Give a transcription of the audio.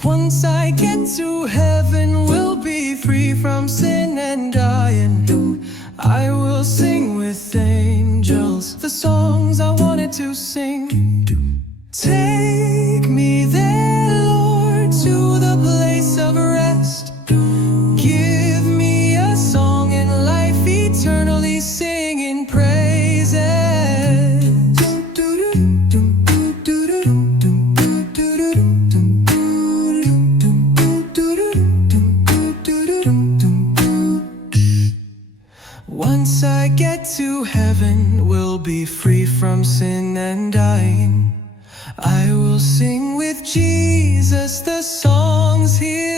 Once I get to heaven, we'll be free from sin and dying. I will sing with angels the songs I wanted to sing. Take me there, Lord, to the place of rest. Give me a song in life, eternally singing praises. Once I get to heaven, we'll be free from sin and dying. I will sing with Jesus the songs he